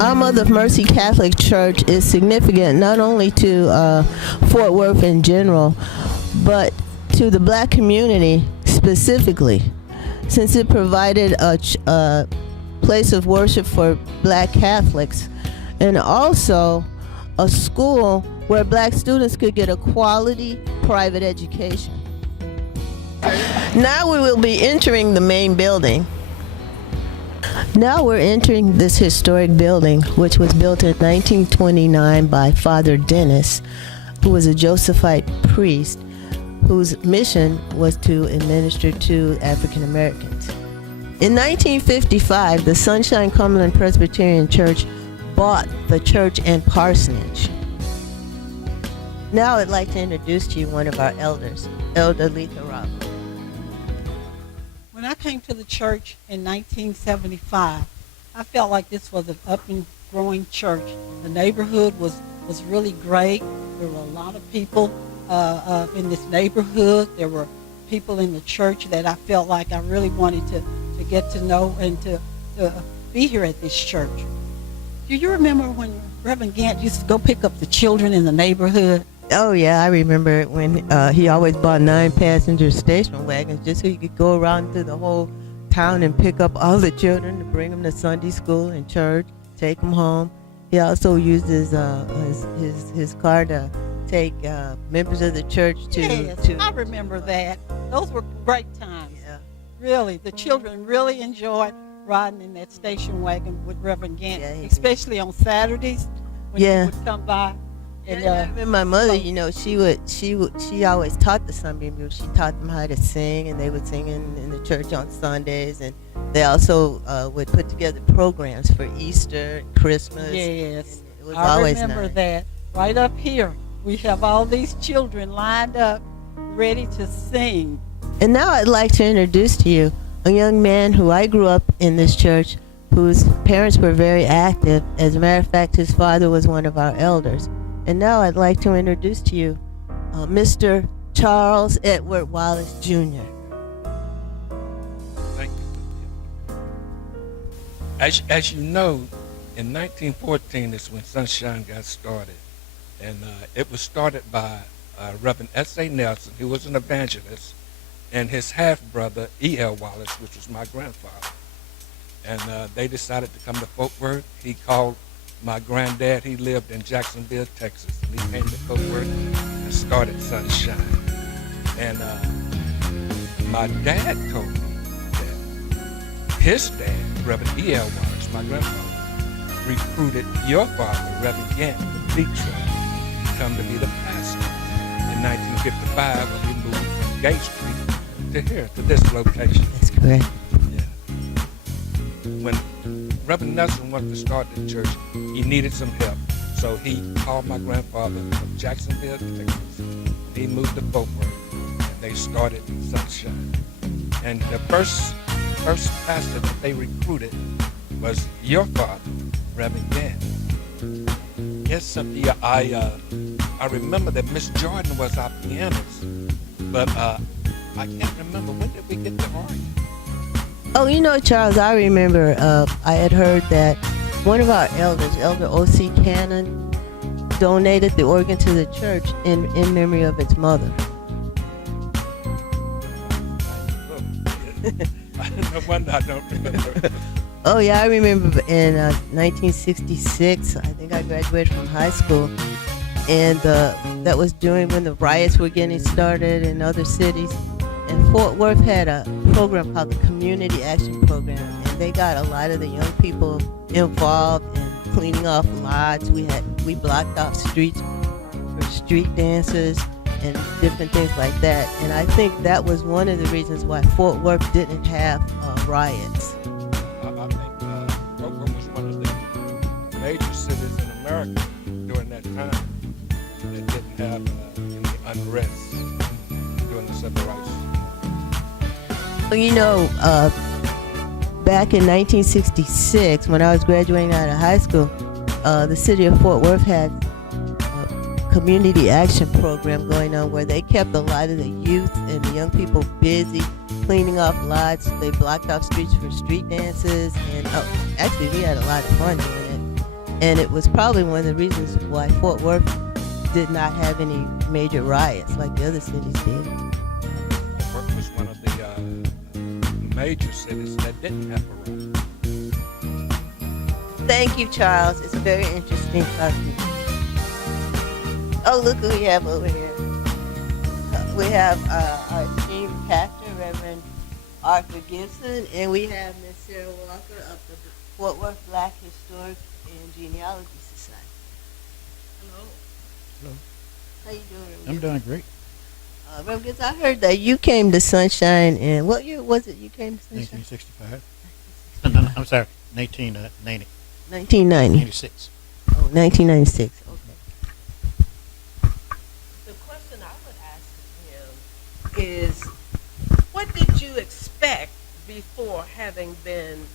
Our Mother of Mercy Catholic Church is significant not only to Fort Worth in general, but to the black community specifically, since it provided a place of worship for black Catholics and also a school where black students could get a quality private education. Now we will be entering the main building. Now we're entering this historic building, which was built in 1929 by Father Dennis, who was a Josephite priest whose mission was to administer to African Americans. In 1955, the Second Cumberland Presbyterian Church bought the church and parsonage. Now I'd like to introduce to you one of our elders, Elder Rolla. When I came to the church in 1975, I felt like this was an up and growing church. The neighborhood was really great. There were a lot of people in this neighborhood. There were people in the church that I felt like I really wanted to get to know and to be here at this church. Do you remember when Reverend Gant used to go pick up the children in the neighborhood? Oh yeah, I remember it when he always bought 9-passenger station wagons just so he could go around to the whole town and pick up all the children to bring them to Sunday school and church, take them home. He also used his car to take members of the church to. Yes, I remember that. Those were great times. Yeah. Really, the children really enjoyed riding in that station wagon with Reverend Gant, especially on Saturdays when he would come by. And I remember my mother, you know, she always taught the Sunday music. She taught them how to sing, and they would sing in the church on Sundays, and they also would put together programs for Easter and Christmas. Yes, it was I always remember nice. that. Right up here, we have all these children lined up, ready to sing. And now I'd like to introduce to you a young man who I grew up in this church, whose parents were very active. As a matter of fact, his father was one of our elders. And now I'd like to introduce to you Mr. Charles Edward Wallace Jr. Thank you. As you know, in 1914 is when Sunshine got started. And it was started by Reverend S.A. Nelson, who was an evangelist, and his half-brother, E.L. Wallace, which was my grandfather. And they decided to come to Fort Worth. He called my granddad. He lived in Jacksonville, Texas, and he came to Fort Worth and started Sunshine. And my dad told me that his dad, Reverend E.L. Wallace, my grandfather, recruited your father, Reverend Gant, from Detroit, to come to be the pastor in 1955 when we moved from Gay Street to here, to this location. That's correct. When Reverend Nelson wanted to start the church, he needed some help. So he called my grandfather from Jacksonville, Texas. He moved to Fort Worth, and they started Sunshine. And the first pastor that they recruited was your father, Reverend Gant. Yes, Cynthia, I remember that Miss Jordan was our pianist, but I can't remember, when did we get the organ? Oh, you know, Charles, I remember I had heard that one of our elders, Elder O.C. Cannon, donated the organ to the church in memory of its mother. No wonder I don't remember. Oh, yeah, I remember in 1966, I think I graduated from high school, and that was during when the riots were getting started in other cities. And Fort Worth had a program called the Community Action Program, and they got a lot of the young people involved in cleaning off lots. We blocked off streets for street dances and different things like that. And I think that was one of the reasons why Fort Worth didn't have riots. I think Fort Worth was one of the major cities in America during that time that didn't have any unrest during the Civil Rights. You know, back in 1966, when I was graduating out of high school, the city of Fort Worth had a community action program going on where they kept a lot of the youth and the young people busy cleaning off lots. They blocked off streets for street dances, and actually we had a lot of fun doing it. And it was probably one of the reasons why Fort Worth did not have any major riots like the other cities did. Fort Worth was one of the major cities that didn't have a riot. Thank you, Charles. It's very interesting talking. Oh, look who we have over here. We have our esteemed pastor, Reverend Arthur Gibson, and we have Miss Sarah Walker of the Fort Worth Black Historic and Genealogy Society. Hello. Hello. How you doing, Reverend I'm Gibson? doing great. Reverend Gibson, I heard that you came to Sunshine in, what year was it you came to Sunshine? 1965. No, I'm sorry, 1990. 1990. 96. Oh, 1996. Okay. The question I would ask him is, what did you expect before having been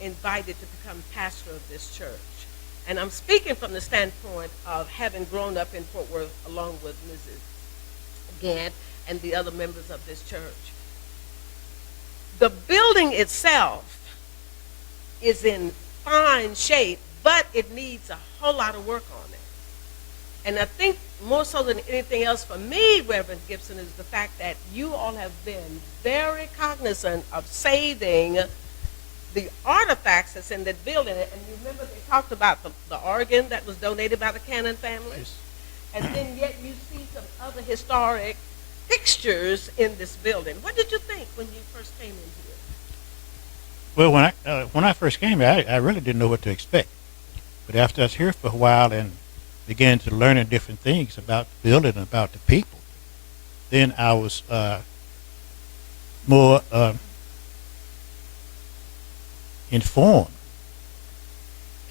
invited to become pastor of this church? And I'm speaking from the standpoint of having grown up in Fort Worth along with Mrs. Gant and the other members of this church. The building itself is in fine shape, but it needs a whole lot of work on it. And I think more so than anything else for me, Reverend Gibson, is the fact that you all have been very cognizant of saving the artifacts that's in that building. And you remember they talked about the organ that was donated by the Cannon family? Yes. And then yet you see some other historic fixtures in this building. What did you think when you first came in here? Well, when I first came here, I really didn't know what to expect. But after I was here for a while and began to learn different things about the building and about the people, then I was more informed.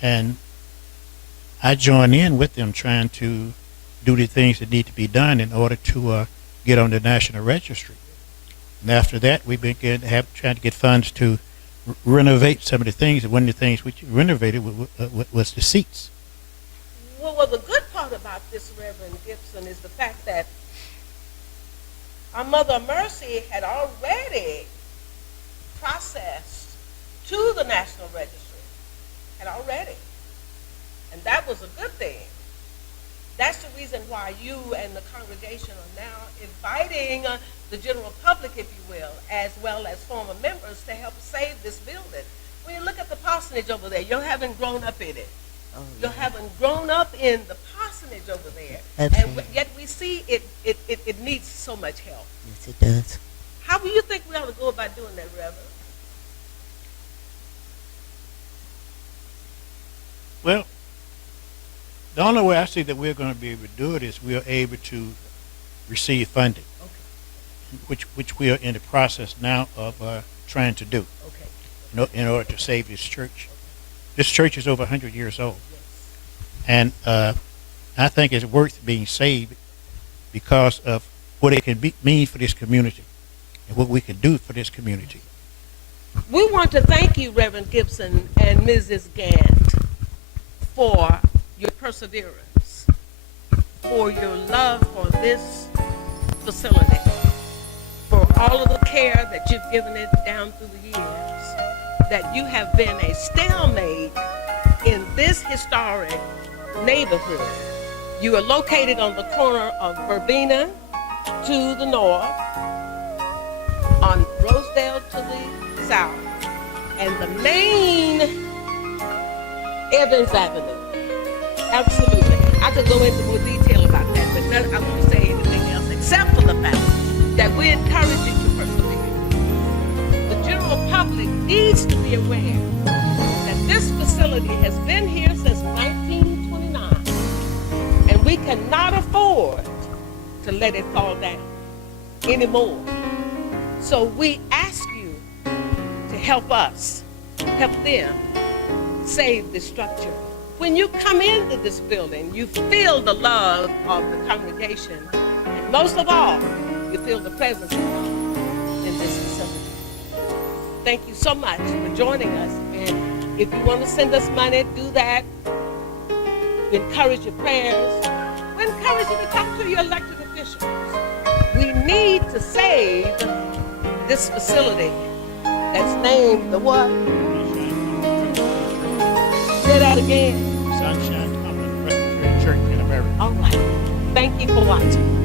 And I joined in with them trying to do the things that need to be done in order to get on the National Registry. And after that, we began trying to get funds to renovate some of the things. And one of the things we renovated was the seats. Well, the good part about this, Reverend Gibson, is the fact that our Mother Mercy had already processed to the National Registry, and that was a good thing. That's the reason why you and the congregation are now inviting the general public, if you will, as well as former members to help save this building. When you look at the parsonage over there, you haven't grown up in it. Oh, You haven't grown up in the parsonage over there. Absolutely. And yet we see it needs so much help. Yes, it does. How do you think we ought to go about doing that, Reverend? Well, the only way I see that we're going to be able to do it is we are able to receive funding, Okay. which we are in the process now of trying to do Okay. in order to save this church. This church is over 100 years old, Yes. and I think it's worth being saved because of what it can mean for this community and what we can do for this community. We want to thank you, Reverend Gibson and Mrs. Gant, for your perseverance, for your love for this facility, for all of the care that you've given it down through the years, that you have been a stalemate in this historic neighborhood. You are located on the corner of Verbena to the north, on Rosedale to the south, and the main Evans Avenue. Absolutely. I could go into more detail about that, but I won't say anything else except for the fact that we encourage you to persevere. The general public needs to be aware that this facility has been here since 1929, and we cannot afford to let it fall down anymore. So we ask you to help us, help them save the structure. When you come into this building, you feel the love of the congregation, and most of all, you feel the presence of God in this facility. Thank you so much for joining us, and if you want to send us money, do that. We encourage your prayers. We encourage you to talk to your elected officials. We need to save this facility that's named the what? Say that again. you for watching.